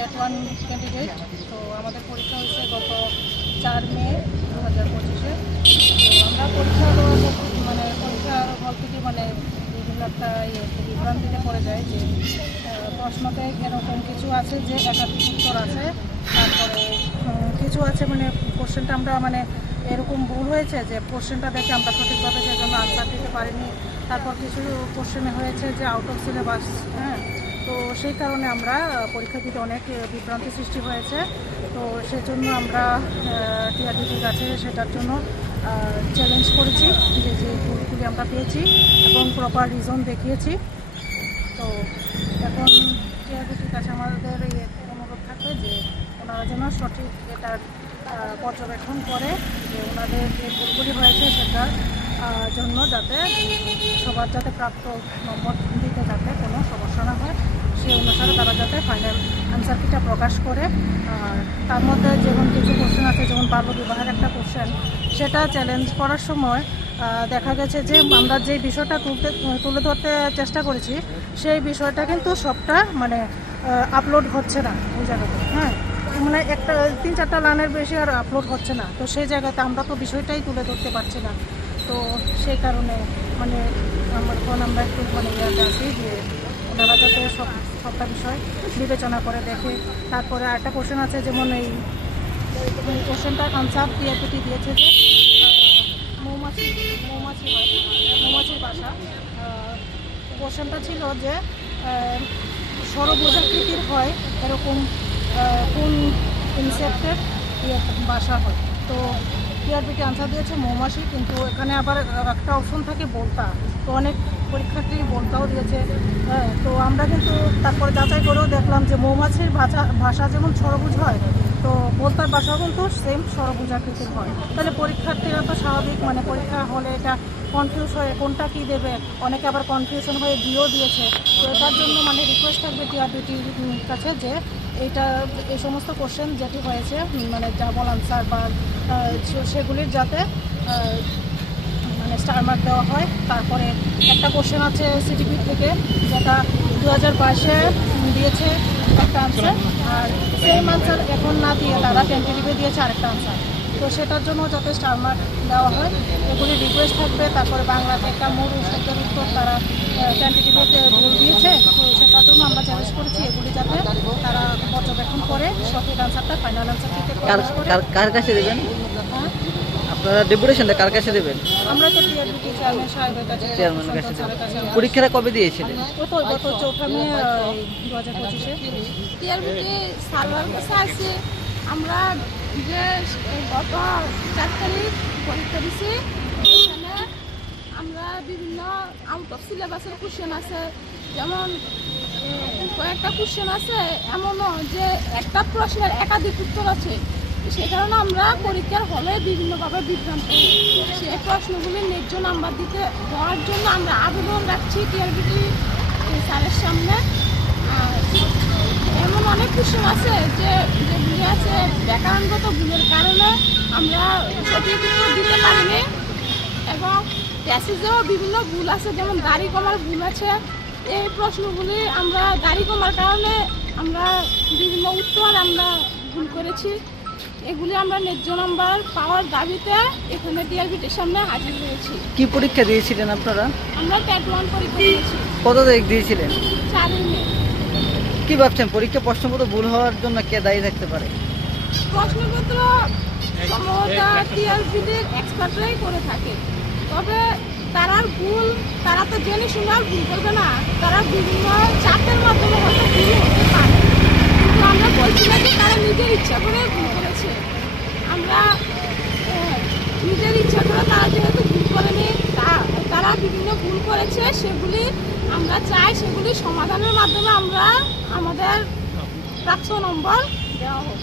Cat 1 candidate. তো আমাদের পরীক্ষা হয়েছে গত 4 মে 2025-এ। তো আমরা পরীক্ষার বলতে কি বিভিন্ন একটা বিভ্রান্তিতে পড়ে যায় যে প্রশ্নতে এরকম কিছু আছে যে একাধিক উত্তর আছে, তারপরে কিছু আছে কোশ্চেনটা আমরা এরকম ভুল হয়েছে যে কোশ্চেনটা দেখে আমরা সঠিকভাবে সেজন্য আনসার দিতে পারিনি। তারপর কিছু কোশ্চেনে হয়েছে যে আউট অফ সিলেবাস, তো সেই কারণে আমরা পরীক্ষা দিতে অনেক বিভ্রান্তি সৃষ্টি হয়েছে। তো সেজন্য আমরা টিআরবিটির কাছে সেটার জন্য চ্যালেঞ্জ করেছি যে ভুলগুলি আমরা পেয়েছি এবং প্রপার রিজন দেখিয়েছি। তো এখন টিআরবিটির কাছে আমাদের অনুরোধ থাকবে যে ওনারা যেন সঠিক এটার পর্যবেক্ষণ করে যে ওনাদের যে ভুলগুলি হয়েছে সেটার জন্য যাতে সবার যাতে প্রাপ্ত নম্বর দিতে যাতে কোনো সমস্যা না হয়, সেই অনুসারে তারা যাতে ফাইনাল আনসার কিটা প্রকাশ করে। আর তার মধ্যে যেমন কিছু কোশ্চেন আছে, যেমন বাল্যবিবাহের একটা কোশ্চেন, সেটা চ্যালেঞ্জ করার সময় দেখা গেছে যে আমরা যে বিষয়টা তুলে ধরতে চেষ্টা করেছি সেই বিষয়টা কিন্তু সবটা আপলোড হচ্ছে না ওই জায়গাতে, একটা 3-4টা লাইনের বেশি আর আপলোড হচ্ছে না। তো সেই জায়গাতে আমরা তো বিষয়টাই তুলে ধরতে পারছি না। তো সেই কারণে আমরা একটু ইয়াতে আছি যে ওনারা যাতে সবটা বিষয় বিবেচনা করে দেখে। তারপরে আরেকটা কোশ্চেন আছে, যেমন এই কোশ্চেনটার আনসার টিআরবিটি দিয়েছে যে মৌমাছির বাসা। কোশ্চেনটা ছিল যে ষড়ভুজাকৃতির হয় এরকম কোন ইনসেক্টের বাসা হয়। তো টিআরবিটি আনসার দিয়েছে মৌমাছি, কিন্তু এখানে আবার একটা অপশন থাকে বলতা। তো অনেক পরীক্ষার্থী বলতাও দিয়েছে। তো আমরা কিন্তু তারপরে যাচাই করেও দেখলাম যে মৌমাছির ভাষা যেমন ষড়ভুজ হয়, তো বলতার ভাষাও কিন্তু সেম ষড়ভুজাকৃতির হয়। তাহলে পরীক্ষার্থীরা তো স্বাভাবিক পরীক্ষা হলে এটা কনফিউজ হয়ে কোনটা কী দেবে, অনেকে আবার কনফিউশন হয়ে দিয়েও দিয়েছে। তো এটার জন্য রিকোয়েস্ট থাকবে টিআরবিটির কাছে যে এই সমস্ত কোশ্চেন যেটি হয়েছে ডাবল আনসার বা সেগুলির যাতে স্টার মার্ক দেওয়া হয়। তারপরে একটা কোশ্চেন আছে সিটিপি থেকে, যেটা 2022-এ দিয়েছে একটা আনসার, আর সেম আনসার এখন না দিয়ে তারা টেন্টেটিভে দিয়েছে আরেকটা আনসার। তো সেটার জন্য যাতে স্টার মার্ক দেওয়া হয় এগুলি রিকোয়েস্ট থাকবে। তারপরে বাংলাতে একটা মূল শব্দের উত্তর তারা টেন্টেটিভেতে ভুল দিয়েছে, তো সেটার জন্য আমরা চ্যালেঞ্জ করেছি এগুলি যাতে তারা পর্যবেক্ষণ করে সঠিক আনসারটা ফাইনাল আনসার থেকে প্রকাশ করে। কার কাছে দেবেন আপনারা? ডেপুটেশনটা কার কাছে দেবেন? আমরা তো টিআরবিটি চেয়ারম্যানের কাছে দেব। পরীক্ষাটা কবে দিয়েছিলেন? গত 4 মে 2025-এ। টিআরবিটি সার্ভার কাছে আছে। আমরা যে গত 4 তারিখ পরীক্ষা দিছি, এখানে আমরা বিভিন্ন আউট অফ সিলেবাসের কোশ্চেন আছে, যেমন কয়েকটা কোশ্চেন আছে এমনও যে একটা প্রশ্নের একাধিক উত্তর আছে। সে কারণে আমরা পরীক্ষার হলে বিভিন্নভাবে বিভ্রান্ত হই। সেই প্রশ্নগুলি ন্যায্য নাম্বার দেওয়ার জন্য আমরা আবেদন রাখছি টিআরবিটি স্যারের সামনে। এমন অনেক কোশ্চেন আছে যেগুলি আছে ব্যাকরণগত ভুলের কারণে আমরা সঠিক উত্তর দিতে পারিনি, এবং প্যাসেজেও বিভিন্ন ভুল আছে, যেমন দাড়ি কমার ভুল আছে। এই প্রশ্নগুলি আমরা দাড়ি কমার কারণে আমরা বিভিন্ন উত্তর আমরা ভুল করেছি। এগুলি আমরা ন্যায্য নাম্বার পাওয়ার দাবিতে এখানে টিআরবিটির সামনে হাজির হয়েছি। কি পরীক্ষা দিয়েছিলেন আপনারা? আমরা ক্যাট 1 পরীক্ষা দিয়েছি। কত তারিখ দিয়েছিলেন? 4 মে। কি ভাবছেন পরীক্ষা প্রশ্নপত্র ভুল হওয়ার জন্য কে দায়ী থাকতে পারে? প্রশ্নপত্র সম্ভবত টিআরবিটির এক্সপার্টরাই করে থাকে, তবে তারা তো জেনে শুনে আর ভুল করবে না। তারা বিভিন্ন চাপের মাধ্যমে হয়তো ভুল হতে পারে, কিন্তু আমরা বলছি না যে তারা নিজের ইচ্ছা করে ভুল করেছে। আমরা নিজের ইচ্ছা করে তারা যেহেতু ভুল করেনি, তারা বিভিন্ন ভুল করেছে, সেগুলি আমরা চাই সেগুলি সমাধানের মাধ্যমে আমরা আমাদের প্রাপ্ত নম্বর দেওয়া হোক।